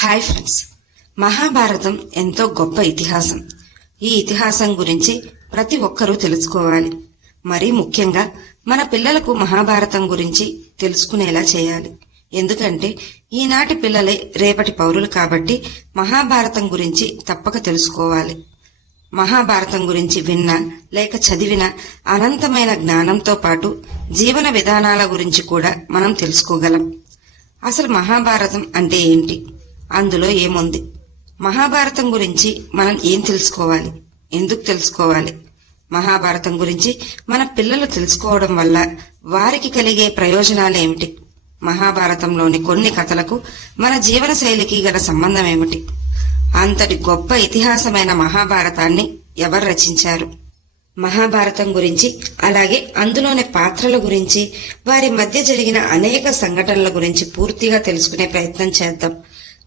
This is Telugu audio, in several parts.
హాయ్ ఫ్రెండ్స్, మహాభారతం ఎంతో గొప్ప ఇతిహాసం. ఈ ఇతిహాసం గురించి ప్రతి ఒక్కరూ తెలుసుకోవాలి. మరీ ముఖ్యంగా మన పిల్లలకు మహాభారతం గురించి తెలుసుకునేలా చేయాలి. ఎందుకంటే ఈనాటి పిల్లలే రేపటి పౌరులు కాబట్టి మహాభారతం గురించి తప్పక తెలుసుకోవాలి. మహాభారతం గురించి విన్నా లేక చదివిన అనంతమైన జ్ఞానంతో పాటు జీవన విధానాల గురించి కూడా మనం తెలుసుకోగలం. అసలు మహాభారతం అంటే ఏంటి, అందులో ఏముంది, మహాభారతం గురించి మనం ఏం తెలుసుకోవాలి, ఎందుకు తెలుసుకోవాలి, మహాభారతం గురించి మన పిల్లలు తెలుసుకోవడం వల్ల వారికి కలిగే ప్రయోజనాలేమిటి, మహాభారతంలోని కొన్ని కథలకు మన జీవన శైలికి గల సంబంధం ఏమిటి, అంతటి గొప్ప ఇతిహాసమైన మహాభారతాన్ని ఎవరు రచించారు, మహాభారతం గురించి అలాగే అందులోని పాత్రల గురించి వారి మధ్య జరిగిన అనేక సంఘటనల గురించి పూర్తిగా తెలుసుకునే ప్రయత్నం చేద్దాం.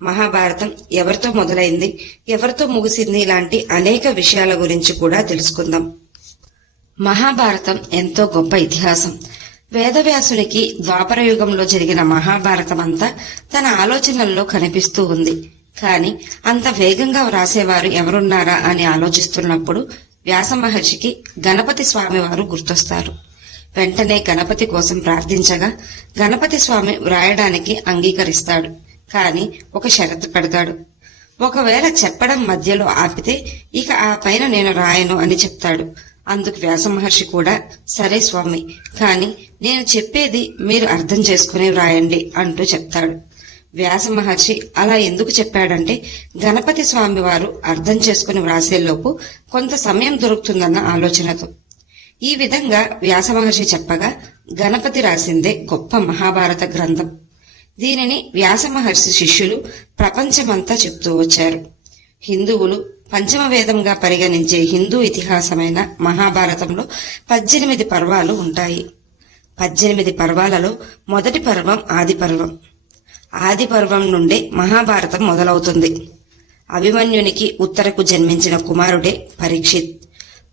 మహాభారతం ఎవరితో మొదలైంది, ఎవరితో ముగిసింది, ఇలాంటి అనేక విషయాల గురించి కూడా తెలుసుకుందాం. మహాభారతం ఎంతో గొప్ప ఇతిహాసం. వేదవ్యాసునికి ద్వాపర యుగంలో జరిగిన మహాభారతం అంతా తన ఆలోచనల్లో కనిపిస్తూ ఉంది. కాని అంత వేగంగా వ్రాసేవారు ఎవరున్నారా అని ఆలోచిస్తున్నప్పుడు వ్యాస మహర్షికి గణపతి స్వామి వారు గుర్తొస్తారు. వెంటనే గణపతి కోసం ప్రార్థించగా గణపతి స్వామి వ్రాయడానికి అంగీకరిస్తాడు. కాని ఒక షరతు పెడతాడు. ఒకవేళ చెప్పడం మధ్యలో ఆపితే ఇక ఆ పైన నేను రాయను అని చెప్తాడు. అందుకు వ్యాస మహర్షి కూడా సరే స్వామి, కాని నేను చెప్పేది మీరు అర్థం చేసుకుని వ్రాయండి అంటూ చెప్తాడు. వ్యాస మహర్షి అలా ఎందుకు చెప్పాడంటే గణపతి స్వామి వారు అర్థం చేసుకుని వ్రాసేలోపు కొంత సమయం దొరుకుతుందన్న ఆలోచనతో. ఈ విధంగా వ్యాస మహర్షి చెప్పగా గణపతి రాసిందే గొప్ప మహాభారత గ్రంథం. దీనిని వ్యాస మహర్షి శిష్యులు ప్రపంచమంతా చెప్తూ వచ్చారు. హిందువులు పంచమ వేదంగా పరిగణించే హిందూ ఇతిహాసమైన మహాభారతంలో 18 పర్వాలు ఉంటాయి. 18 పర్వాలలో మొదటి పర్వం ఆది పర్వం. ఆది పర్వం నుండే మహాభారతం మొదలవుతుంది. అభిమన్యునికి ఉత్తరకు జన్మించిన కుమారుడే పరీక్షిత్.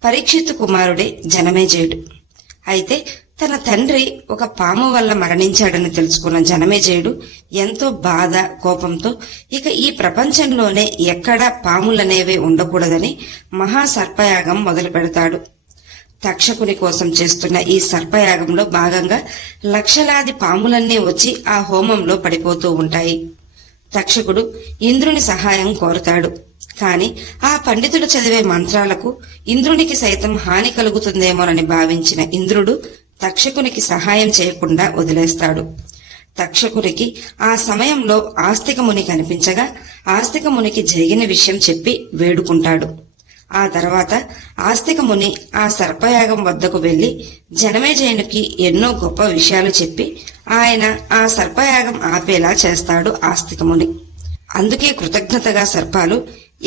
పరీక్షిత్ కుమారుడే జనమేజయుడు. అయితే తన తండ్రి ఒక పాము వల్ల మరణించాడని తెలుసుకున్న జనమేజయుడు ఎంతో బాధ, కోపంతో ఇక ఈ ప్రపంచంలోనే ఎక్కడా పాములనేవే ఉండకూడదని మహాసర్పయాగం మొదలు పెడతాడు. తక్షకుని కోసం చేస్తున్న ఈ సర్పయాగంలో భాగంగా లక్షలాది పాములన్నీ వచ్చి ఆ హోమంలో పడిపోతూ ఉంటాయి. తక్షకుడు ఇంద్రుని సహాయం కోరతాడు. కాని ఆ పండితుడు చదివే మంత్రాలకు ఇంద్రునికి సైతం హాని కలుగుతుందేమోనని భావించిన ఇంద్రుడు తక్షకునికి సహాయం చేయకుండా వదిలేస్తాడు. తక్షకునికి ఆ సమయంలో ఆస్తిక ముని కనిపించగా ఆస్తిక మునికి జరిగిన విషయం చెప్పి వేడుకుంటాడు. ఆ తర్వాత ఆస్తిక ముని ఆ సర్పయాగం వద్దకు వెళ్లి జనమేజయునికి ఎన్నో గొప్ప విషయాలు చెప్పి ఆయన ఆ సర్పయాగం ఆపేలా చేస్తాడు ఆస్తిక ముని. అందుకే కృతజ్ఞతగా సర్పాలు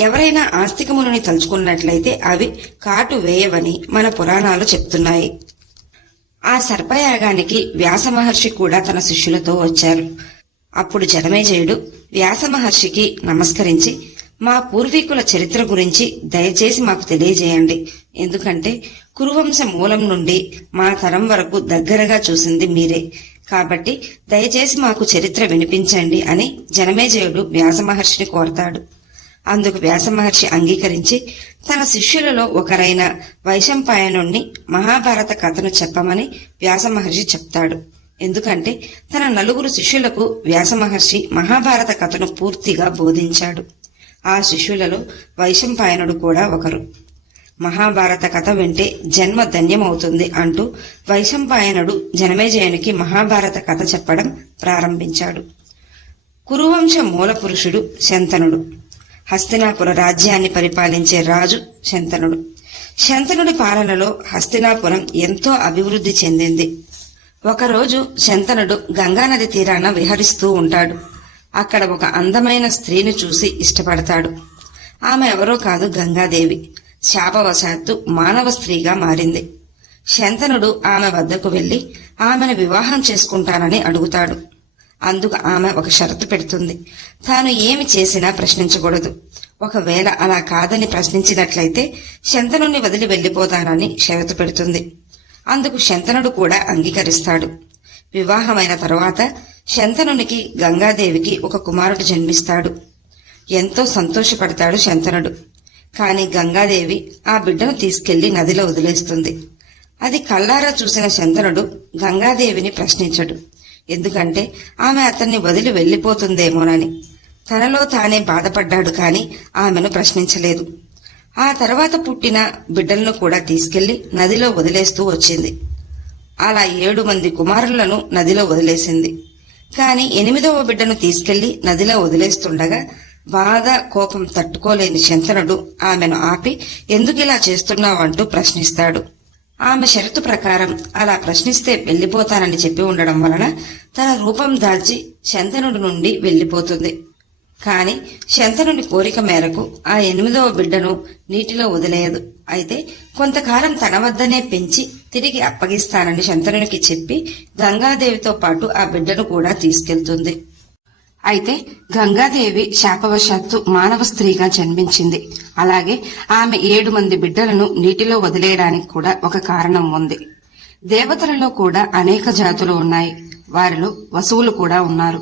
ఎవరైనా ఆస్తిక మునిని తలుచుకున్నట్లయితే అవి కాటు వేయవని మన పురాణాలు చెప్తున్నాయి. ఆ సర్పయాగానికి వ్యాస మహర్షి కూడా తన శిష్యులతో వచ్చారు. అప్పుడు జనమేజయుడు వ్యాస మహర్షికి నమస్కరించి మా పూర్వీకుల చరిత్ర గురించి దయచేసి మాకు తెలియజేయండి. ఎందుకంటే కురువంశ మూలం నుండి మా తరం వరకు దగ్గరగా చూసింది మీరే. కాబట్టి దయచేసి మాకు చరిత్ర వినిపించండి అని జనమేజయుడు వ్యాస మహర్షిని కోరతాడు. అందుకు వ్యాస మహర్షి అంగీకరించి తన శిష్యులలో ఒకరైన వైశంపాయనుణ్ణి మహాభారత కథను చెప్పమని వ్యాస మహర్షి చెప్తాడు. ఎందుకంటే తన 4 శిష్యులకు వ్యాస మహర్షి మహాభారత కథను పూర్తిగా బోధించాడు. ఆ శిష్యులలో వైశంపాయనుడు కూడా ఒకరు. మహాభారత కథ వింటే జన్మ ధన్యమవుతుంది అంటూ వైశంపాయనుడు జనమేజయునికి మహాభారత కథ చెప్పడం ప్రారంభించాడు. కురువంశ మూల పురుషుడు శంతనుడు. హస్తినాపుర రాజ్యాన్ని పరిపాలించే రాజు శంతనుడు. శంతనుడి పాలనలో హస్తినాపురం ఎంతో అభివృద్ధి చెందింది. ఒకరోజు శంతనుడు గంగానది తీరాన విహరిస్తూ ఉంటాడు. అక్కడ ఒక అందమైన స్త్రీని చూసి ఇష్టపడతాడు. ఆమె ఎవరో కాదు, గంగాదేవి. శాపవశాత్తు మానవ స్త్రీగా మారింది. శంతనుడు ఆమె వద్దకు వెళ్లి ఆమెను వివాహం చేసుకుంటానని అడుగుతాడు. అందుకు ఆమె ఒక షరతు పెడుతుంది. తాను ఏమి చేసినా ప్రశ్నించకూడదు. ఒకవేళ అలా కాదని ప్రశ్నించినట్లయితే శంతనుణ్ణి వదిలి వెళ్లిపోతానని షరతు పెడుతుంది. అందుకు శంతనుడు కూడా అంగీకరిస్తాడు. వివాహమైన తరువాత శంతనునికి గంగాదేవికి ఒక కుమారుడు జన్మిస్తాడు. ఎంతో సంతోషపడతాడు శంతనుడు. కాని గంగాదేవి ఆ బిడ్డను తీసుకెళ్లి నదిలో వదిలేస్తుంది. అది కళ్ళారా చూసిన శంతనుడు గంగాదేవిని ప్రశ్నించడు. ఎందుకంటే ఆమె అతన్ని వదిలి వెళ్లిపోతుందేమోనని. తనలో తానే బాధపడ్డాడు కాని ఆమెను ప్రశ్నించలేదు. ఆ తర్వాత పుట్టిన బిడ్డలను కూడా తీసుకెళ్లి నదిలో వదిలేస్తూ వచ్చింది. అలా 7 మంది కుమారులను నదిలో వదిలేసింది. కాని 8వ బిడ్డను తీసుకెళ్లి నదిలో వదిలేస్తుండగా బాధ కోపం తట్టుకోలేని శంతనుడు ఆమెను ఆపి ఎందుకిలా చేస్తున్నావంటూ ప్రశ్నిస్తాడు. ఆమె షరతు ప్రకారం అలా ప్రశ్నిస్తే వెళ్లిపోతానని చెప్పి ఉండడం వలన తన రూపం దాల్చి శంతనుడి నుండి వెళ్లిపోతుంది. కాని శంతనుడి కోరిక మేరకు ఆ 8వ బిడ్డను నీటిలో వదిలేయదు. అయితే కొంతకాలం తన వద్దనే పెంచి తిరిగి అప్పగిస్తానని శంతనునికి చెప్పి గంగాదేవితో పాటు ఆ బిడ్డను కూడా తీసుకెళ్తుంది. అయితే గంగాదేవి శాపవశాత్తు మానవ స్త్రీగా జన్మించింది. అలాగే ఆమె 7 మంది బిడ్డలను నీటిలో వదిలేయడానికి కూడా ఒక కారణం ఉంది. దేవతలలో కూడా అనేక జాతులు ఉన్నాయి. వారిలో వసువులు కూడా ఉన్నారు.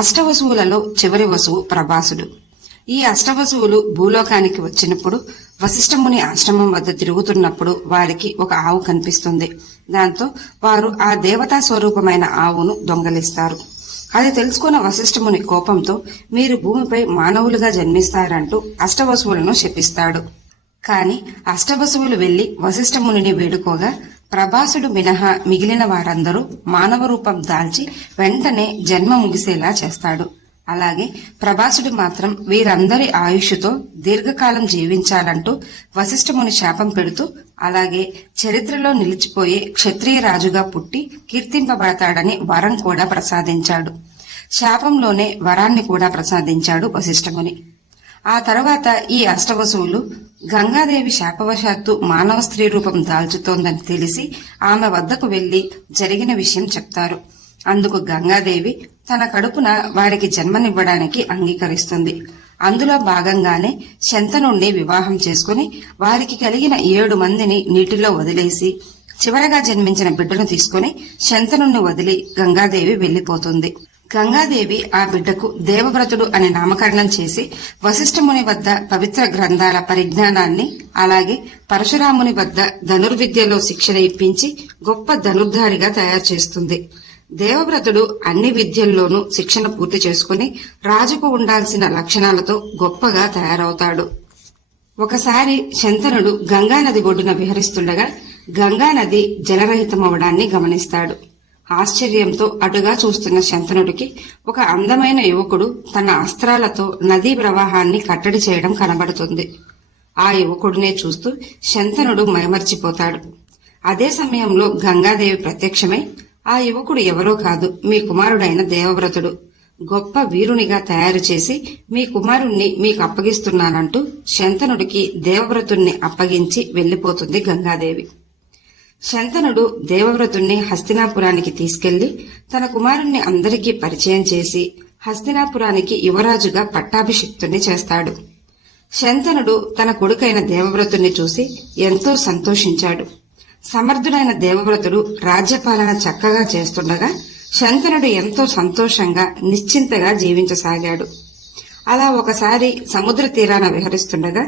అష్టవసువులలో చివరి వసువు ప్రభాసుడు. ఈ అష్టవసువులు భూలోకానికి వచ్చినప్పుడు వశిష్ఠముని ఆశ్రమం వద్ద తిరుగుతున్నప్పుడు వారికి ఒక ఆవు కనిపిస్తుంది. దాంతో వారు ఆ దేవతా స్వరూపమైన ఆవును దొంగలిస్తారు. అది తెలుసుకున్న వశిష్ఠముని కోపంతో మీరు భూమిపై మానవులుగా జన్మిస్తారంటూ అష్టవసువులను శపిస్తాడు. కాని అష్టవసువులు వెళ్లి వశిష్ఠమునిని వేడుకోగా ప్రభాసుడు మినహా మిగిలిన వారందరూ మానవ రూపం దాల్చి వెంటనే జన్మ ముగిసేలా చేస్తాడు. అలాగే ప్రభాసుడు మాత్రం వీరందరి ఆయుష్తో దీర్ఘకాలం జీవించాలంటూ వశిష్ఠముని శాపం పెడుతూ అలాగే చరిత్రలో నిలిచిపోయే క్షత్రియ రాజుగా పుట్టి కీర్తింపబడతాడని వరం కూడా ప్రసాదించాడు. శాపంలోనే వరాన్ని కూడా ప్రసాదించాడు వశిష్ఠముని. ఆ తర్వాత ఈ అష్టవసువులు గంగాదేవి శాపవశాత్తు మానవ స్త్రీ రూపం దాల్చుతోందని తెలిసి ఆమె వద్దకు వెళ్లి జరిగిన విషయం చెప్తారు. అందుకు గంగాదేవి తన కడుపున వారికి జన్మనివ్వడానికి అంగీకరిస్తుంది. అందులో భాగంగానే శంతనుణ్ణి వివాహం చేసుకుని వారికి కలిగిన 7 మందిని నీటిలో వదిలేసి చివరగా జన్మించిన బిడ్డను తీసుకుని శంతనుణ్ణి వదిలి గంగాదేవి వెళ్లిపోతుంది. గంగాదేవి ఆ బిడ్డకు దేవవ్రతుడు అని నామకరణం చేసి వశిష్ఠముని వద్ద పవిత్ర గ్రంథాల పరిజ్ఞానాన్ని అలాగే పరశురాముని వద్ద ధనుర్విద్యలో శిక్షణ ఇప్పించి గొప్ప ధనుర్ధారిగా తయారు చేస్తుంది. దేవవ్రతుడు అన్ని విద్యల్లోనూ శిక్షణ పూర్తి చేసుకుని రాజుకు ఉండాల్సిన లక్షణాలతో గొప్పగా తయారవుతాడు. ఒకసారి శంతనుడు గంగానది ఒడ్డున విహరిస్తుండగా గంగానది జలరహితమవడాన్ని గమనిస్తాడు. ఆశ్చర్యంతో అటుగా చూస్తున్న శంతనుడికి ఒక అందమైన యువకుడు తన అస్త్రాలతో నదీ ప్రవాహాన్ని కట్టడి చేయడం కనబడుతుంది. ఆ యువకుడినే చూస్తూ శంతనుడు మైమర్చిపోతాడు. అదే సమయంలో గంగాదేవి ప్రత్యక్షమై ఆ యువకుడు ఎవరో కాదు, మీ కుమారుడైన దేవవ్రతుడు. గొప్ప వీరునిగా తయారు చేసి మీ కుమారుణ్ణి మీకు అప్పగిస్తున్నానంటూ శంతనుడికి దేవవ్రతుణ్ణి అప్పగించి వెళ్లిపోతుంది గంగాదేవి. శంతనుడు దేవవ్రతుణ్ణి హస్తినాపురానికి తీసుకెళ్లి తన కుమారుణ్ణి అందరికీ పరిచయం చేసి హస్తినాపురానికి యువరాజుగా పట్టాభిషిక్తుణ్ణి చేస్తాడు. శంతనుడు తన కొడుకైన దేవవ్రతుణ్ణి చూసి ఎంతో సంతోషించాడు. సమర్థుడైన దేవవ్రతుడు రాజ్యపాలన చక్కగా చేస్తుండగా శంతనుడు ఎంతో సంతోషంగా నిశ్చింతగా జీవించసాగాడు. అలా ఒకసారి సముద్ర తీరాన విహరిస్తుండగా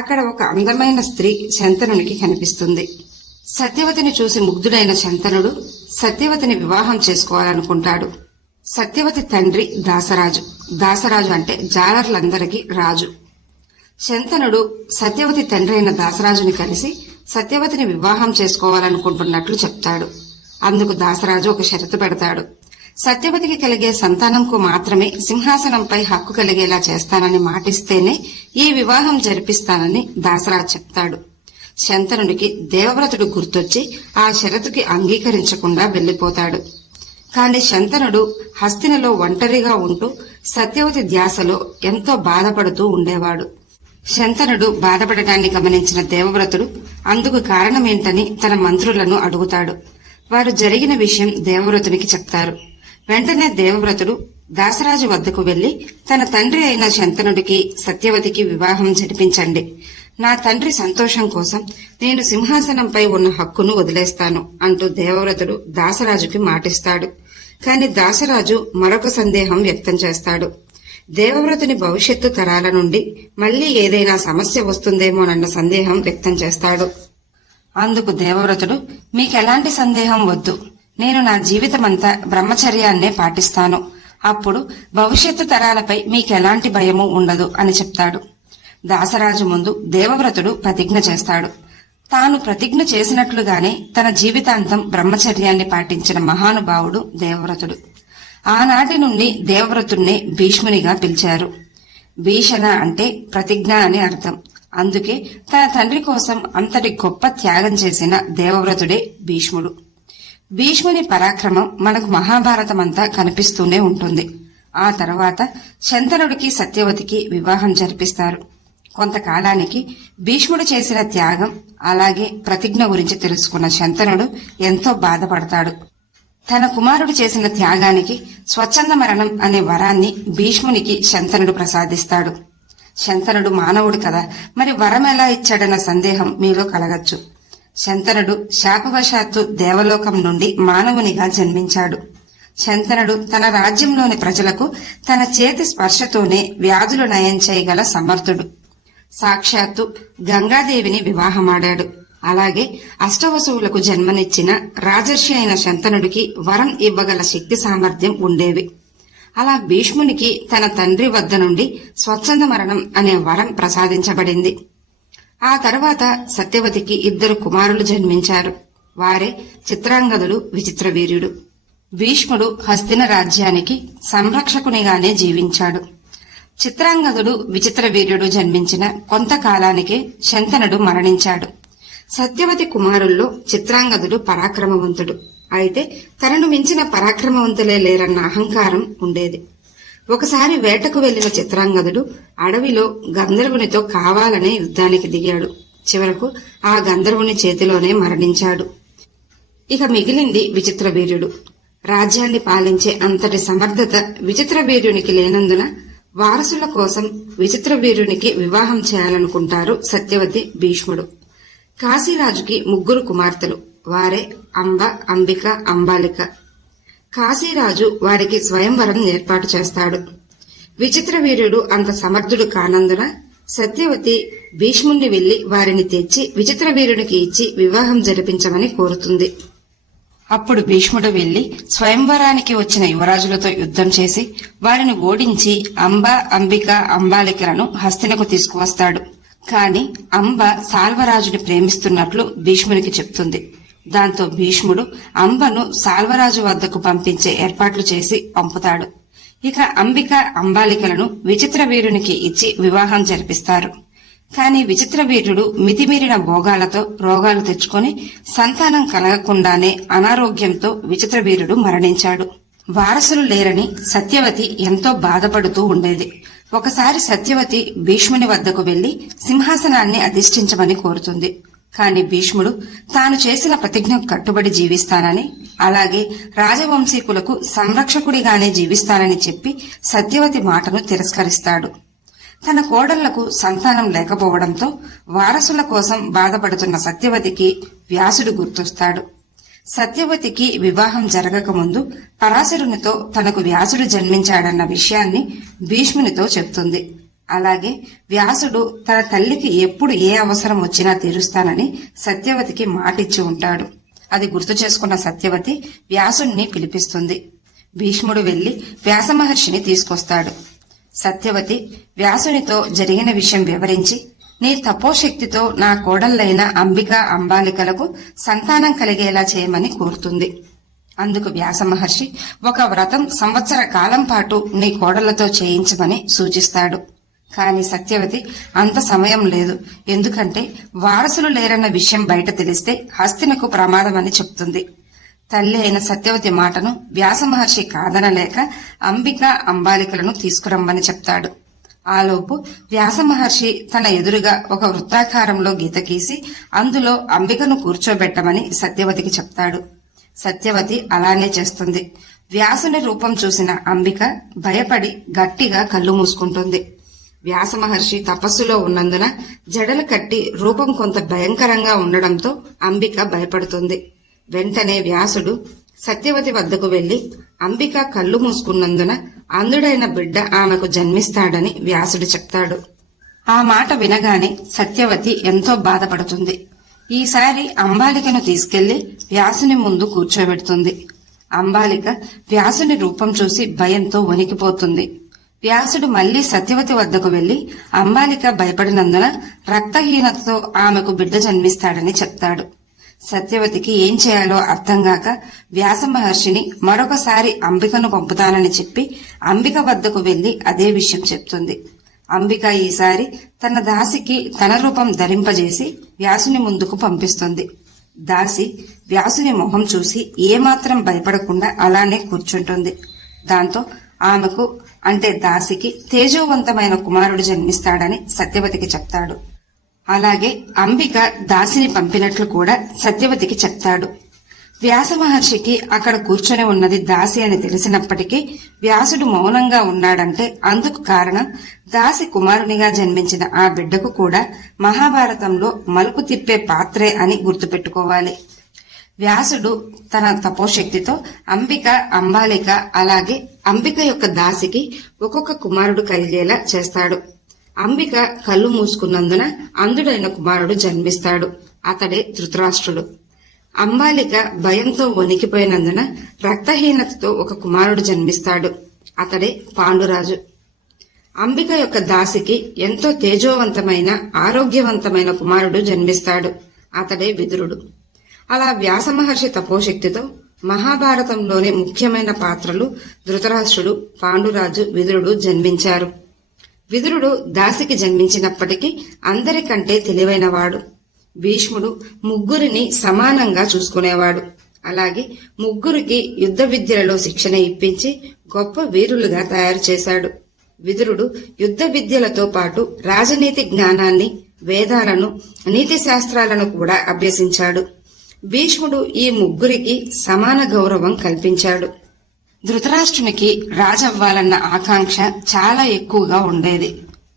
అక్కడ ఒక అందమైన స్త్రీ శంతనునికి కనిపిస్తుంది. సత్యవతిని చూసి ముగ్ధుడైన శంతనుడు సత్యవతిని వివాహం చేసుకోవాలనుకుంటాడు. సత్యవతి తండ్రి దాసరాజు. దాసరాజు అంటే జాలర్లందరికీ రాజు. శంతనుడు సత్యవతి తండ్రి అయిన దాసరాజుని కలిసి సత్యవతిని వివాహం చేసుకోవాలనుకుంటున్నట్లు చెప్తాడు. అందుకు దాసరాజు ఒక షరతు పెడతాడు. సత్యవతికి కలిగే సంతానంకు మాత్రమే సింహాసనంపై హక్కు కలిగేలా చేస్తానని మాటిస్తేనే ఈ వివాహం జరిపిస్తానని దాసరాజు చెప్తాడు. శంతనుడికి దేవవ్రతుడు గుర్తొచ్చి ఆ షరతుకి అంగీకరించకుండా వెళ్లిపోతాడు. కాని శంతనుడు హస్తినలో ఒంటరిగా ఉంటూ సత్యవతి ధ్యాసలో ఎంతో బాధపడుతూ ఉండేవాడు. శంతనుడు బాధపడటాన్ని గమనించిన దేవవ్రతుడు అందుకు కారణమేంటని తన మంత్రులను అడుగుతాడు. వారు జరిగిన విషయం దేవవ్రతునికి చెప్తారు. వెంటనే దేవవ్రతుడు దాసరాజు వద్దకు వెళ్లి తన తండ్రి అయిన శంతనుడికి సత్యవతికి వివాహం జరిపించండి. నా తండ్రి సంతోషం కోసం నేను సింహాసనంపై ఉన్న హక్కును వదిలేస్తాను అంటూ దేవవ్రతుడు దాసరాజుకి మాటిస్తాడు. కాని దాసరాజు మరొక సందేహం వ్యక్తం చేస్తాడు. దేవవ్రతుని భవిష్యత్తు తరాల నుండి మళ్లీ ఏదైనా సమస్య వస్తుందేమోనన్న సందేహం వ్యక్తం చేస్తాడు. అందుకు దేవవ్రతుడు, మీకెలాంటి సందేహం వద్దు, నేను నా జీవితమంతా బ్రహ్మచర్యాన్నే పాటిస్తాను, అప్పుడు భవిష్యత్తు తరాలపై మీకెలాంటి భయము ఉండదు అని చెప్తాడు. దాసరాజు ముందు దేవవ్రతుడు ప్రతిజ్ఞ చేస్తాడు. తాను ప్రతిజ్ఞ చేసినట్లుగానే తన జీవితాంతం బ్రహ్మచర్యాన్ని పాటించిన మహానుభావుడు దేవవ్రతుడు. ఆనాటి నుండి దేవవ్రతుణ్ణి భీష్మునిగా పిలిచారు. భీషణ అంటే ప్రతిజ్ఞ అని అర్థం. అందుకే తన తండ్రి కోసం అంతటి గొప్ప త్యాగం చేసిన దేవవ్రతుడే భీష్ముడు. భీష్ముని పరాక్రమం మనకు మహాభారతమంతా కనిపిస్తూనే ఉంటుంది. ఆ తర్వాత శంతనుడికి సత్యవతికి వివాహం జరిపిస్తారు. కొంతకాలానికి భీష్ముడు చేసిన త్యాగం అలాగే ప్రతిజ్ఞ గురించి తెలుసుకున్న శంతనుడు ఎంతో బాధపడతాడు. తన కుమారుడు చేసిన త్యాగానికి స్వచ్ఛంద మరణం అనే వరాన్ని భీష్మునికి శంతనుడు ప్రసాదిస్తాడు. శంతనుడు మానవుడు కదా, మరి వరం ఎలా ఇచ్చాడన్న సందేహం మీలో కలగచ్చు. శంతనుడు శాపవశాత్తు దేవలోకం నుండి మానవునిగా జన్మించాడు. శంతనుడు తన రాజ్యంలోని ప్రజలకు తన చేతి స్పర్శతోనే వ్యాధులు నయం చేయగల సమర్థుడు. సాక్షాత్తు గంగాదేవిని వివాహమాడాడు. అలాగే అష్టవసువులకు జన్మనిచ్చిన రాజర్షి అయిన శంతనుడికి వరం ఇవ్వగల శక్తి సామర్థ్యం ఉండేవి. అలా భీష్మునికి తన తండ్రి వద్ద నుండి స్వచ్ఛంద మరణం అనే వరం ప్రసాదించబడింది. ఆ తర్వాత సత్యవతికి 2 కుమారులు జన్మించారు. వారే చిత్రాంగదుడు, విచిత్రవీర్యుడు. భీష్ముడు హస్తిన రాజ్యానికి సంరక్షకునిగానే జీవించాడు. చిత్రాంగదుడు, విచిత్రవీర్యుడు జన్మించిన కొంతకాలానికే శంతనుడు మరణించాడు. సత్యవతి కుమారుల్లో చిత్రాంగదుడు పరాక్రమవంతుడు. అయితే తనను మించిన పరాక్రమవంతులే లేరన్న అహంకారం ఉండేది. ఒకసారి వేటకు వెళ్లిన చిత్రాంగదుడు అడవిలో గంధర్వునితో కావాలనే యుద్ధానికి దిగాడు. చివరకు ఆ గంధర్వుని చేతిలోనే మరణించాడు. ఇక మిగిలింది విచిత్రవీర్యుడు. రాజ్యాన్ని పాలించే అంతటి సమర్థత విచిత్రవీర్యునికి లేనందున వారసుల కోసం విచిత్రవీర్యునికి వివాహం చేయాలనుకుంటారు సత్యవతి, భీష్ముడు. కాశీరాజుకి 3 కుమార్తెలు. వారే అంబ, అంబిక, అంబాలిక. కాశీరాజు వారికి స్వయంవరం ఏర్పాటు చేస్తాడు. విచిత్రవీర్యుడు అంత సమర్థుడు కానందున సత్యవతి భీష్ముణ్ణి వెళ్లి వారిని తెచ్చి విచిత్రవీర్యునికి ఇచ్చి వివాహం జరిపించమని కోరుతుంది. అప్పుడు భీష్ముడు వెళ్లి స్వయంవరానికి వచ్చిన యువరాజులతో యుద్ధం చేసి వారిని ఓడించి అంబ, అంబిక, అంబాలికలను హస్తినకు తీసుకువస్తాడు. కాని అంబ సాల్వరాజుని ప్రేమిస్తున్నట్లు భీష్మునికి చెప్తుంది. దాంతో భీష్ముడు అంబను సాల్వరాజు వద్దకు పంపించే ఏర్పాట్లు చేసి పంపుతాడు. ఇక అంబిక, అంబాలికలను విచిత్రవీర్యునికి ఇచ్చి వివాహం జరిపిస్తారు. కాని విచిత్రవీర్యుడు మితిమీరిన భోగాలతో రోగాలు తెచ్చుకొని సంతానం కలగకుండానే అనారోగ్యంతో విచిత్రవీర్యుడు మరణించాడు. వారసులు లేరని సత్యవతి ఎంతో బాధపడుతూ ఉండేది. ఒకసారి సత్యవతి భీష్ముని వద్దకు వెళ్లి సింహాసనాన్ని అధిష్ఠించమని కోరుతుంది. కాని భీష్ముడు తాను చేసిన ప్రతిజ్ఞకు కట్టుబడి జీవిస్తానని, అలాగే రాజవంశీకులకు సంరక్షకుడిగానే జీవిస్తానని చెప్పి సత్యవతి మాటను తిరస్కరిస్తాడు. తన కోడళ్లకు సంతానం లేకపోవడంతో వారసుల కోసం బాధపడుతున్న సత్యవతికి వ్యాసుడు గుర్తొస్తాడు. సత్యవతికి వివాహం జరగకముందు పరాశరునితో తనకు వ్యాసుడు జన్మించాడన్న విషయాన్ని భీష్మునితో చెప్తుంది. అలాగే వ్యాసుడు తన తల్లికి ఎప్పుడు ఏ అవసరం వచ్చినా తీరుస్తానని సత్యవతికి మాటిచ్చి ఉంటాడు. అది గుర్తు చేసుకున్న సత్యవతి వ్యాసుణ్ణి పిలిపిస్తుంది. భీష్ముడు వెళ్లి వ్యాసమహర్షిని తీసుకొస్తాడు. సత్యవతి వ్యాసునితో జరిగిన విషయం వివరించి, నీ తపోశక్తితో నా కోడళ్లైన అంబిక, అంబాలికలకు సంతానం కలిగేలా చేయమని కోరుతుంది. అందుకు వ్యాసమహర్షి ఒక వ్రతం సంవత్సర కాలం పాటు నీ కోడళ్లతో చేయించమని సూచిస్తాడు. కాని సత్యవతి అంత సమయం లేదు, ఎందుకంటే వారసులు లేరన్న విషయం బయట తెలిస్తే హస్తినకు ప్రమాదమని చెప్తుంది. తల్లి అయిన సత్యవతి మాటను వ్యాసమహర్షి కాదనలేక అంబిక, అంబాలికలను తీసుకురమ్మని చెప్తాడు. ఆలోపు వ్యాసమహర్షి తన ఎదురుగా ఒక వృత్తాకారంలో గీత గీసి అందులో అంబికను కూర్చోబెట్టమని సత్యవతికి చెప్తాడు. సత్యవతి అలానే చేస్తుంది. వ్యాసుని రూపం చూసిన అంబిక భయపడి గట్టిగా కళ్ళు మూసుకుంటుంది. వ్యాసమహర్షి తపస్సులో ఉన్నందున జడలు కట్టి రూపం కొంత భయంకరంగా ఉండడంతో అంబిక భయపడుతుంది. వెంటనే వ్యాసుడు, సత్యవతి వద్దకు వెళ్లి అంబిక కళ్ళు మూసుకున్నందున అంధుడైన బిడ్డ ఆమెకు జన్మిస్తాడని వ్యాసుడు చెప్తాడు. ఆ మాట వినగానే సత్యవతి ఎంతో బాధపడుతుంది. ఈసారి అంబాలికను తీసుకెళ్లి వ్యాసుని ముందు కూర్చోబెడుతుంది. అంబాలిక వ్యాసుని రూపం చూసి భయంతో వణికిపోతుంది. వ్యాసుడు మళ్లీ సత్యవతి వద్దకు వెళ్లి అంబాలిక భయపడినందున రక్తహీనతతో ఆమెకు బిడ్డ జన్మిస్తాడని చెప్తాడు. సత్యవతికి ఏం చేయాలో అర్థంగాక వ్యాస మహర్షిని మరొకసారి అంబికను పంపుతానని చెప్పి అంబిక వద్దకు వెళ్లి అదే విషయం చెప్తుంది. అంబిక ఈసారి తన దాసికి తన రూపం ధరింపజేసి వ్యాసుని ముందుకు పంపిస్తుంది. దాసి వ్యాసుని మొహం చూసి ఏమాత్రం భయపడకుండా అలానే కూర్చుంటుంది. దాంతో ఆమెకు అంటే దాసికి తేజోవంతమైన కుమారుడు జన్మిస్తాడని సత్యవతికి చెప్తాడు. అలాగే అంబిక దాసిని పంపినట్లు కూడా సత్యవతికి చెప్తాడు. వ్యాస మహర్షికి అక్కడ కూర్చొని ఉన్నది దాసి అని తెలిసినప్పటికీ వ్యాసుడు మౌనంగా ఉన్నాడంటే అందుకు కారణం దాసి కుమారునిగా జన్మించిన ఆ బిడ్డకు కూడా మహాభారతంలో మలుపు తిప్పే పాత్రే అని గుర్తుపెట్టుకోవాలి. వ్యాసుడు తన తపోశక్తితో అంబిక, అంబాలిక అలాగే అంబిక యొక్క దాసికి ఒక్కొక్క కుమారుడు కలిగేలా చేస్తాడు. అంబిక కళ్ళు మూసుకున్నందున అంధుడైన కుమారుడు జన్మిస్తాడు. అతడే ధృతరాష్ట్రుడు. అంబాలిక భయంతో వణికిపోయినందున రక్తహీనతతో ఒక కుమారుడు జన్మిస్తాడు. అతడే పాండురాజు. అంబిక యొక్క దాసికి ఎంతో తేజోవంతమైన ఆరోగ్యవంతమైన కుమారుడు జన్మిస్తాడు. అతడే విదురుడు. అలా వ్యాస మహర్షి తపోశక్తితో మహాభారతంలోని ముఖ్యమైన పాత్రలు ధృతరాష్ట్రుడు, పాండురాజు, విదురుడు జన్మించారు. విదురుడు దాసికి జన్మించినప్పటికీ అందరికంటే తెలివైనవాడు. భీష్ముడు ముగ్గురిని సమానంగా చూసుకునేవాడు. అలాగే ముగ్గురికి యుద్ధ విద్యలలో శిక్షణ ఇప్పించి గొప్ప వీరులుగా తయారు చేశాడు. విదురుడు యుద్ధ విద్యలతో పాటు రాజనీతి జ్ఞానాన్ని, వేదాలను, నీతి శాస్త్రాలను కూడా అభ్యసించాడు. భీష్ముడు ఈ ముగ్గురికి సమాన గౌరవం కల్పించాడు. ధృతరాష్ట్రునికి రాజవ్వాలన్న ఆకాంక్ష చాలా ఎక్కువగా ఉండేది.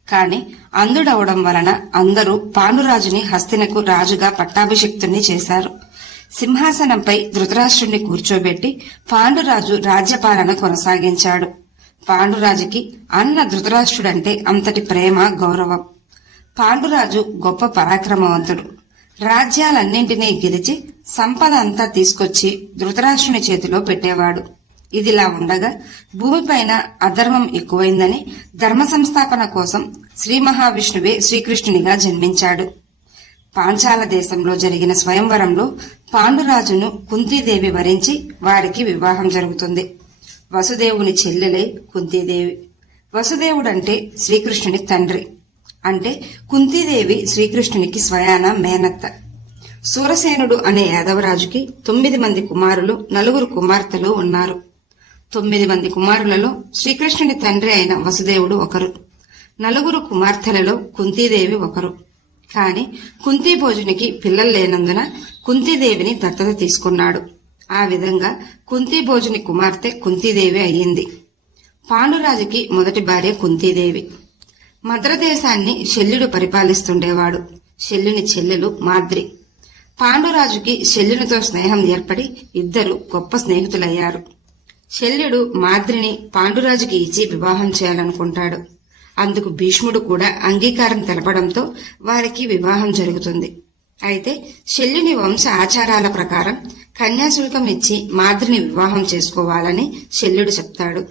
కాని అంధుడవడం వలన అందరూ పాండురాజుని హస్తినకు రాజుగా పట్టాభిషిక్తుణ్ణి చేశారు. సింహాసనంపై ధృతరాష్ట్రుణ్ణి కూర్చోబెట్టి పాండురాజు రాజ్యపాలన కొనసాగించాడు. పాండురాజుకి అన్న ధృతరాష్ట్రుడంటే అంతటి ప్రేమ, గౌరవం. పాండురాజు గొప్ప పరాక్రమవంతుడు. రాజ్యాలన్నింటినీ గెలిచి సంపద అంతా తీసుకొచ్చి ధృతరాష్ట్రుని చేతిలో పెట్టేవాడు. ఇదిలా ఉండగా భూమిపైన అధర్మం ఎక్కువైందని ధర్మ సంస్థాపన కోసం శ్రీ మహావిష్ణువే శ్రీకృష్ణునిగా జన్మించాడు. పాంచాల దేశంలో జరిగిన స్వయంవరంలో పాండురాజును కుంతీదేవి వరించి వారికి వివాహం జరుగుతుంది. వసుదేవుని చెల్లెలే కుంతీదేవి. వసుదేవుడంటే శ్రీకృష్ణుని తండ్రి. అంటే కుంతీదేవి శ్రీకృష్ణునికి స్వయాన మేనత్త. సూరసేనుడు అనే యాదవరాజుకి 9 మంది కుమారులు, 4 కుమార్తెలు ఉన్నారు. 9 మంది కుమారులలో శ్రీకృష్ణుని తండ్రి అయిన వసుదేవుడు ఒకరు. 4 కుమార్తెలలో కుంతీదేవి ఒకరు. కాని కుంతీభోజునికి పిల్లలు లేనందున కుంతీదేవిని దత్తత తీసుకున్నాడు. ఆ విధంగా కుంతీభోజుని కుమార్తె కుంతీదేవి అయ్యింది. పాండురాజుకి మొదటి భార్య కుంతీదేవి. మద్రదేశాన్ని శల్యుడు పరిపాలిస్తుండేవాడు. శల్యుని చెల్లెలు మాద్రి. పాండురాజుకి శల్యునితో స్నేహం ఏర్పడి ఇద్దరు గొప్ప స్నేహితులయ్యారు. శల్యుడు మాద్రిని పాండురాజుకి ఇచ్చి వివాహం చేయాలనుకుంటాడు. అందుకు భీష్ముడు కూడా అంగీకారం తెలపడంతో వారికి వివాహం జరుగుతుంది. అయితే శల్యుని వంశ ఆచారాల ప్రకారం కన్యాశుల్కం ఇచ్చి మాద్రిని వివాహం చేసుకోవాలని శల్యుడు చెప్తాడు.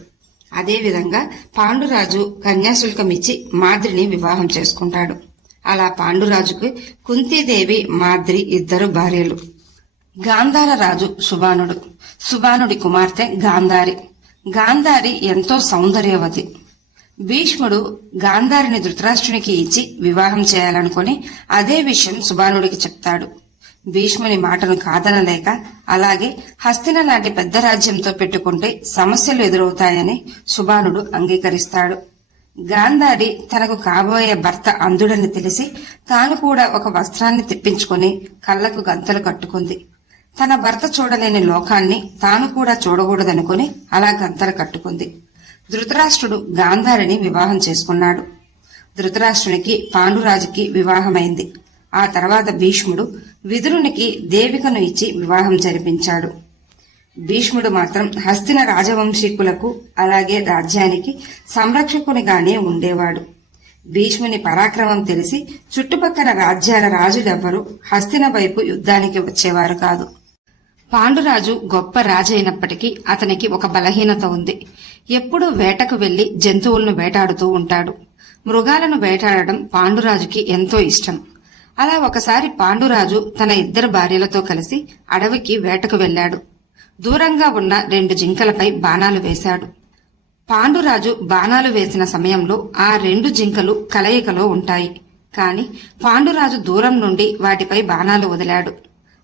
అదేవిధంగా పాండురాజు కన్యాశుల్కం ఇచ్చి మాద్రిని వివాహం చేసుకుంటాడు. అలా పాండురాజుకు కుంతీదేవి, మాద్రి ఇద్దరు భార్యలు. గాంధార రాజు సుబానుడు. సుబానుడి కుమార్తె గాంధారి. గాంధారి ఎంతో సౌందర్యవతి. భీష్ముడు గాంధారిని ధృతరాష్ట్రునికి ఇచ్చి వివాహం చేయాలనుకుని అదే విషయం సుబానుడికి చెప్తాడు. భీష్ముని మాటను కాదనలేక అలాగే హస్తిన లాంటి పెద్ద రాజ్యంతో పెట్టుకుంటే సమస్యలు ఎదురవుతాయని సుబానుడు అంగీకరిస్తాడు. గాంధారి తనకు కాబోయే భర్త అంధుడని తెలిసి తాను కూడా ఒక వస్త్రాన్ని తెప్పించుకుని కళ్లకు గంతలు కట్టుకుంది. తన భర్త చూడలేని లోకాన్ని తాను కూడా చూడకూడదనుకుని అలా గంతలు కట్టుకుంది. ధృతరాష్ట్రుడు గాంధారిని వివాహం చేసుకున్నాడు. ధృతరాష్ట్రునికి పాండురాజుకి వివాహమైంది. ఆ తర్వాత భీష్ముడు విదురునికి దేవికను ఇచ్చి వివాహం జరిపించాడు. భీష్ముడు మాత్రం హస్తిన రాజవంశీకులకు అలాగే రాజ్యానికి సంరక్షకునిగానే ఉండేవాడు. భీష్ముని పరాక్రమం తెలిసి చుట్టుపక్కల రాజ్యాల రాజులెవ్వరూ హస్తిన వైపు యుద్ధానికి వచ్చేవారు కాదు. పాండురాజు గొప్ప రాజైనప్పటికీ అతనికి ఒక బలహీనత ఉంది. ఎప్పుడూ వేటకు వెళ్లి జంతువులను వేటాడుతూ ఉంటాడు. మృగాలను వేటాడడం పాండురాజుకి ఎంతో ఇష్టం. అలా ఒకసారి పాండురాజు తన 2 భార్యలతో కలిసి అడవికి వేటకు వెళ్లాడు. దూరంగా ఉన్న 2 జింకలపై బాణాలు వేశాడు. పాండురాజు బాణాలు వేసిన సమయంలో ఆ 2 జింకలు కలయికలో ఉంటాయి. కాని పాండురాజు దూరం నుండి వాటిపై బాణాలు వదిలాడు.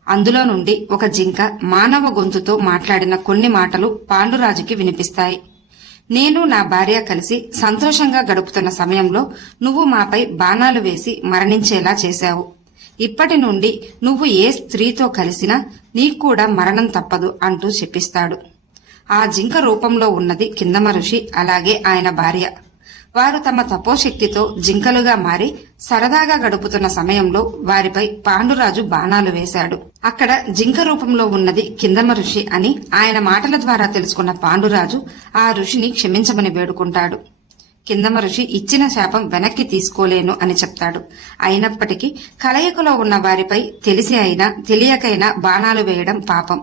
అందులో నుండి ఒక జింక మానవ గొంతుతో మాట్లాడిన కొన్ని మాటలు పాండురాజుకి వినిపిస్తాయి. నేను నా భార్య కలిసి సంతోషంగా గడుపుతున్న సమయంలో నువ్వు మాపై బాణాలు వేసి మరణించేలా చేశావు. ఇప్పటి నుండి నువ్వు ఏ స్త్రీతో కలిసినా నీకు కూడా మరణం తప్పదు అంటూ చెప్పిస్తాడు. ఆ జింక రూపంలో ఉన్నది కిందమ ఋషి, అలాగే ఆయన భార్య. వారు తమ తపోశక్తితో జింకలుగా మారి సరదాగా గడుపుతున్న సమయంలో వారిపై పాండురాజు బాణాలు వేశాడు. అక్కడ జింక రూపంలో ఉన్నది కిందమ ఋషి అని ఆయన మాటల ద్వారా తెలుసుకున్న పాండురాజు ఆ ఋషిని క్షమించమని వేడుకుంటాడు. కిందమ ఋషి ఇచ్చిన శాపం వెనక్కి తీసుకోలేను అని చెప్తాడు. అయినప్పటికీ కలయికలో ఉన్న వారిపై తెలిసి అయినా తెలియకైనా బాణాలు వేయడం పాపం.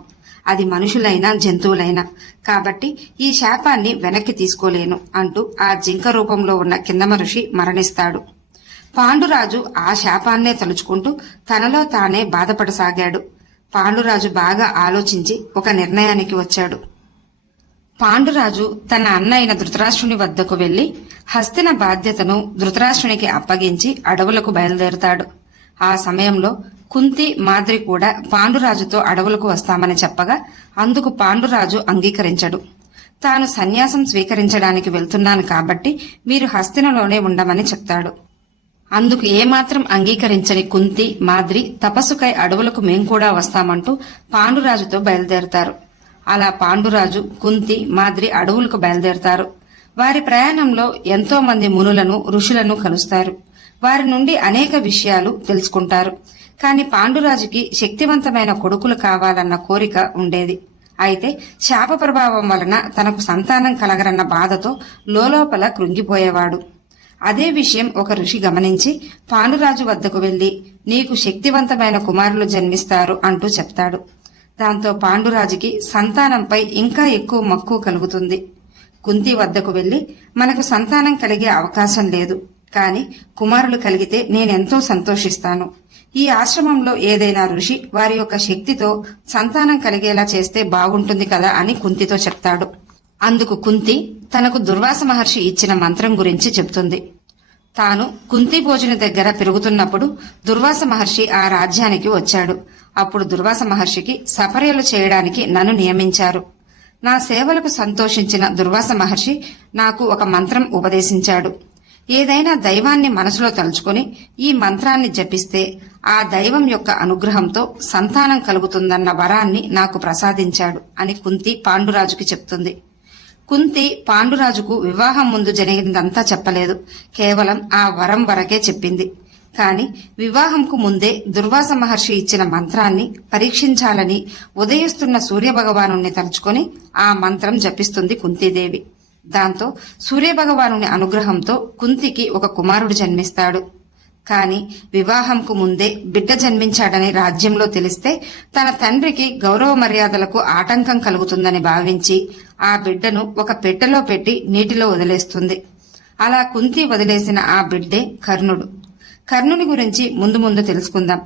అది మనుషులైనా జంతువులైనా. కాబట్టి ఈ శాపాన్ని వెనక్కి తీసుకోలేను అంటూ ఆ జింక రూపంలో ఉన్న కిందమ ఋషి మరణిస్తాడు. పాండురాజు ఆ శాపాన్నే తలుచుకుంటూ తనలో తానే బాధపడసాగాడు. పాండురాజు బాగా ఆలోచించి ఒక నిర్ణయానికి వచ్చాడు. పాండురాజు తన అన్న అయిన ధృతరాష్ట్రుని వద్దకు వెళ్లి హస్తిన బాధ్యతను ధృతరాష్ట్రునికి అప్పగించి అడవులకు బయలుదేరుతాడు. ఆ సమయంలో కుంతి, మాద్రి కూడా పాండురాజుతో అడవులకు వస్తామని చెప్పగా అందుకు పాండురాజు అంగీకరించడు. తాను సన్యాసం స్వీకరించడానికి వెళ్తున్నాను కాబట్టి మీరు హస్తినలోనే ఉండమని చెప్తాడు. అందుకు ఏమాత్రం అంగీకరించని కుంతి, మాద్రి తపస్సుకై అడవులకు మేం కూడా వస్తామంటూ పాండురాజుతో బయలుదేరతారు. అలా పాండురాజు, కుంతి, మాద్రి అడవులకు బయలుదేరతారు. వారి ప్రయాణంలో ఎంతో మంది మునులను, ఋషులను కలుస్తారు. వారి నుండి అనేక విషయాలు తెలుసుకుంటారు. కాని పాండురాజుకి శక్తివంతమైన కొడుకులు కావాలన్న కోరిక ఉండేది. అయితే శాప ప్రభావం వలన తనకు సంతానం కలగరన్న బాధతో లోలోపల కృంగిపోయేవాడు. అదే విషయం ఒక ఋషి గమనించి పాండురాజు వద్దకు వెళ్లి నీకు శక్తివంతమైన కుమారులు జన్మిస్తారు అంటూ చెప్తాడు. దాంతో పాండురాజుకి సంతానంపై ఇంకా ఎక్కువ మక్కువ కలుగుతుంది. కుంతి వద్దకు వెళ్లి మనకు సంతానం కలిగే అవకాశం లేదు, కాని కుమారులు కలిగితే నేనెంతో సంతోషిస్తాను. ఈ ఆశ్రమంలో ఏదైనా ఋషి వారి యొక్క శక్తితో సంతానం కలిగేలా చేస్తే బాగుంటుంది కదా అని కుంతితో చెప్తాడు. అందుకు కుంతి తనకు దుర్వాస మహర్షి ఇచ్చిన మంత్రం గురించి చెబుతుంది. తాను కుంతి భోజుని దగ్గర పెరుగుతున్నప్పుడు దుర్వాస మహర్షి ఆ రాజ్యానికి వచ్చాడు. అప్పుడు దుర్వాస మహర్షికి సపర్యలు చేయడానికి నన్ను నియమించారు. నా సేవలకు సంతోషించిన దుర్వాస మహర్షి నాకు ఒక మంత్రం ఉపదేశించాడు. ఏదైనా దైవాన్ని మనసులో తలుచుకుని ఈ మంత్రాన్ని జపిస్తే ఆ దైవం యొక్క అనుగ్రహంతో సంతానం కలుగుతుందన్న వరాన్ని నాకు ప్రసాదించాడు అని కుంతి పాండురాజుకి చెప్తుంది. కుంతి పాండురాజుకు వివాహం ముందు జరిగినదంతా చెప్పలేదు, కేవలం ఆ వరం వరకే చెప్పింది. కాని వివాహంకు ముందే దుర్వాస మహర్షి ఇచ్చిన మంత్రాన్ని పరీక్షించాలని ఉదయిస్తున్న సూర్యభగవానుణ్ణి తలుచుకుని ఆ మంత్రం జపిస్తుంది కుంతీదేవి. దాంతో సూర్యభగవానుని అనుగ్రహంతో కుంతికి ఒక కుమారుడు జన్మిస్తాడు. కాని వివాహంకు ముందే బిడ్డ జన్మించాడని రాజ్యంలో తెలిస్తే తన తండ్రికి గౌరవ మర్యాదలకు ఆటంకం కలుగుతుందని భావించి ఆ బిడ్డను ఒక పెట్టెలో పెట్టి నీటిలో వదిలేస్తుంది. అలా కుంతి వదిలేసిన ఆ బిడ్డే కర్ణుడు. కర్ణుని గురించి ముందు ముందు తెలుసుకుందాం.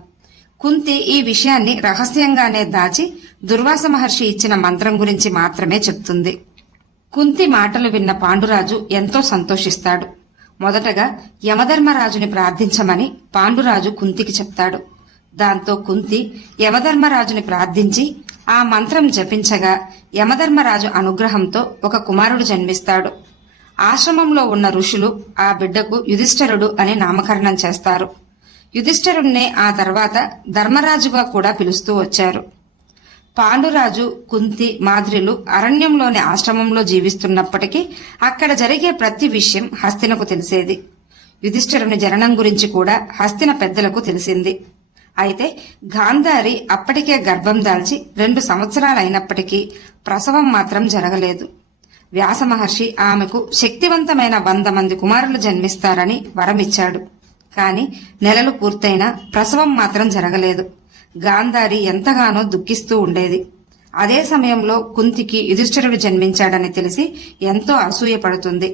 కుంతి ఈ విషయాన్ని రహస్యంగానే దాచి దుర్వాస మహర్షి ఇచ్చిన మంత్రం గురించి మాత్రమే చెప్తుంది. కుంతి మాటలు విన్న పాండురాజు ఎంతో సంతోషిస్తాడు. మొదటగా యమధర్మరాజుని ప్రార్థించమని పాండురాజు కుంతికి చెప్తాడు. దాంతో కుంతి యమధర్మరాజుని ప్రార్థించి ఆ మంత్రం జపించగా యమధర్మరాజు అనుగ్రహంతో ఒక కుమారుడు జన్మిస్తాడు. ఆశ్రమంలో ఉన్న ఋషులు ఆ బిడ్డకు యుధిష్ఠిరుడు అని నామకరణం చేస్తారు. యుధిష్ఠిరుణ్ణే ఆ తర్వాత ధర్మరాజుగా కూడా పిలుస్తూ వచ్చారు. పాండురాజు, కుంతి, మాద్రిలు అరణ్యంలోని ఆశ్రమంలో జీవిస్తున్నప్పటికీ అక్కడ జరిగే ప్రతి విషయం హస్తినకు తెలిసేది. యుధిష్ఠిరుని జననం గురించి కూడా హస్తిన పెద్దలకు తెలిసింది. అయితే గాంధారి అప్పటికే గర్భం దాల్చి 2 సంవత్సరాలైనప్పటికీ ప్రసవం మాత్రం జరగలేదు. వ్యాస మహర్షి ఆమెకు శక్తివంతమైన 100 మంది కుమారులు జన్మిస్తారని వరమిచ్చాడు. కాని నెలలు పూర్తయినా ప్రసవం మాత్రం జరగలేదు. గాంధారి ఎంతగానో దుఃఖిస్తూ ఉండేది. అదే సమయంలో కుంతికి యుధిష్ఠిరుడు జన్మించాడని తెలిసి ఎంతో అసూయపడుతుంది.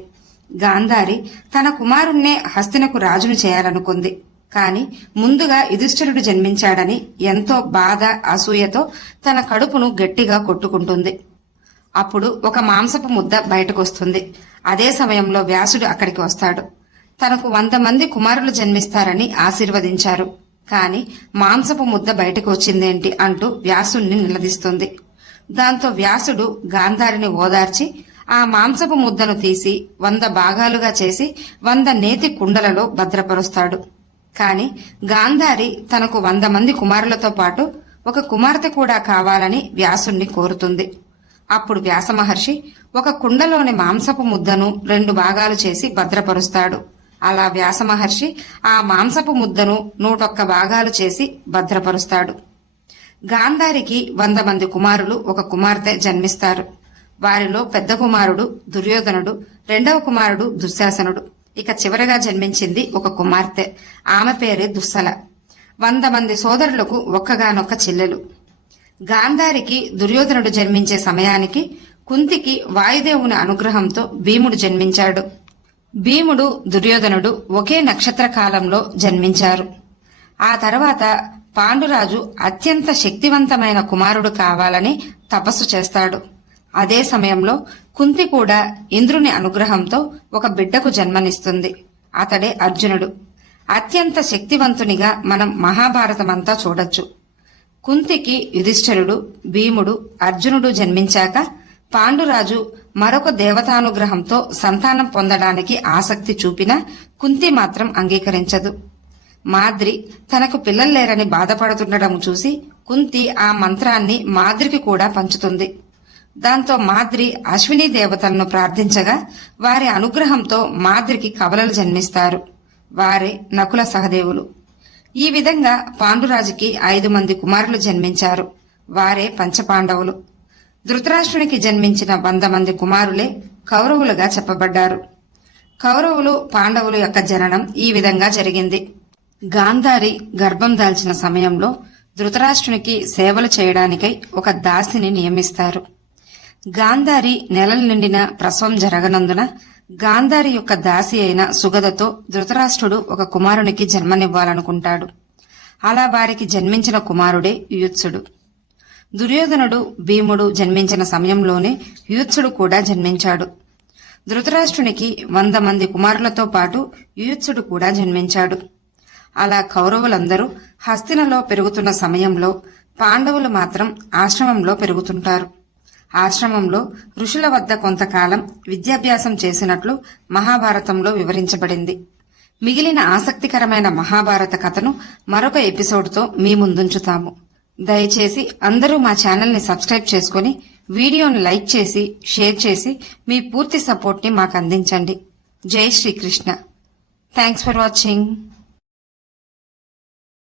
గాంధారి తన కుమారుణ్ణే హస్తినకు రాజును చేయాలనుకుంది. కాని ముందుగా యుధిష్ఠిరుడు జన్మించాడని ఎంతో బాధ అసూయతో తన కడుపును గట్టిగా కొట్టుకుంటుంది. అప్పుడు ఒక మాంసపు ముద్ద బయటకొస్తుంది. అదే సమయంలో వ్యాసుడు అక్కడికి వస్తాడు. తనకు 100 మంది కుమారులు జన్మిస్తారని ఆశీర్వదించారు. కాని మాంసపు ముద్ద బయటకు వచ్చిందేంటి అంటూ వ్యాసుణ్ణి నిలదీస్తుంది. దాంతో వ్యాసుడు గాంధారిని ఓదార్చి ఆ మాంసపు ముద్దను తీసి 100 భాగాలుగా చేసి 100 నేతి కుండలలో భద్రపరుస్తాడు. కాని గాంధారి తనకు 100 మంది కుమారులతో పాటు ఒక కుమార్తె కూడా కావాలని వ్యాసుణ్ణి కోరుతుంది. అప్పుడు వ్యాస మహర్షి ఒక కుండలోని మాంసపు ముద్దను 2 భాగాలు చేసి భద్రపరుస్తాడు. అలా వ్యాస మహర్షి ఆ మాంసపు ముద్దను 101 భాగాలు చేసి భద్రపరుస్తాడు. గాంధారికి 100 మంది కుమారులు ఒక కుమార్తె జన్మిస్తారు. వారిలో పెద్ద కుమారుడు దుర్యోధనుడు, రెండవ కుమారుడు దుశ్శాసనుడు, ఇక చివరగా జన్మించింది ఒక కుమార్తె. ఆమె పేరే దుస్సల. 100 మంది సోదరులకు ఒక్కగానొక్క చెల్లెలు. గాంధారికి దుర్యోధనుడు జన్మించే సమయానికి కుంతికి వాయుదేవుని అనుగ్రహంతో భీముడు జన్మించాడు. భీముడు దుర్యోధనుడు ఒకే నక్షత్ర కాలంలో జన్మించారు. ఆ తర్వాత పాండురాజు అత్యంత శక్తివంతమైన కుమారుడు కావాలని తపస్సు చేస్తాడు. అదే సమయంలో కుంతి కూడా ఇంద్రుని అనుగ్రహంతో ఒక బిడ్డకు జన్మనిస్తుంది. అతడే అర్జునుడు. అత్యంత శక్తివంతునిగా మనం మహాభారతమంతా చూడొచ్చు. కుంతికి యుధిష్ఠిరుడు, భీముడు, అర్జునుడు జన్మించాక పాండురాజు మరొక దేవతానుగ్రహంతో సంతానం పొందడానికి ఆసక్తి చూపినా కుంతి మాత్రం అంగీకరించదు. మాద్రి తనకు పిల్లలు లేరని బాధపడుతుండడం చూసి కుంతి ఆ మంత్రాన్ని మాద్రికి కూడా పంచుతుంది. దాంతో మాద్రి అశ్విని దేవతలను ప్రార్థించగా వారి అనుగ్రహంతో మాద్రికి కవలలు జన్మిస్తారు. వారే నకుల సహదేవులు. ఈ విధంగా పాండురాజుకి 5 మంది కుమారులు జన్మించారు. వారే పంచపాండవులు. ధృతరాష్ట్రునికి జన్మించిన 100 మంది కుమారులే కౌరవులుగా చెప్పబడ్డారు. కౌరవులు పాండవుల యొక్క జననం ఈ విధంగా జరిగింది. గాంధారి గర్భం దాల్చిన సమయంలో ధృతరాష్ట్రునికి సేవలు చేయడానికై ఒక దాసిని నియమిస్తారు. గాంధారి నెలలు నిండిన ప్రసవం జరగనందున గాంధారి యొక్క దాసి అయిన సుగదతో ధృతరాష్ట్రుడు ఒక కుమారునికి జన్మనివ్వాలనుకుంటాడు. అలా వారికి జన్మించిన కుమారుడే యుయుత్సుడు. దుర్యోధనుడు, భీముడు జన్మించిన సమయంలోనే యుయుత్సుడు కూడా జన్మించాడు. ధృతరాష్ట్రునికి 100 మంది కుమారులతో పాటు యుయుత్సుడు కూడా జన్మించాడు. అలా కౌరవులందరూ హస్తినలో పెరుగుతున్న సమయంలో పాండవులు మాత్రం ఆశ్రమంలో పెరుగుతుంటారు. ఆశ్రమంలో ఋషుల వద్ద కొంతకాలం విద్యాభ్యాసం చేసినట్లు మహాభారతంలో వివరించబడింది. మిగిలిన ఆసక్తికరమైన మహాభారత కథను మరొక ఎపిసోడ్తో మీ ముందుంచుతాము. దయచేసి అందరూ మా ఛానల్ని సబ్స్క్రైబ్ చేసుకుని వీడియోను లైక్ చేసి షేర్ చేసి మీ పూర్తి సపోర్ట్ని మాకు అందించండి. జై శ్రీకృష్ణ. Thanks for watching.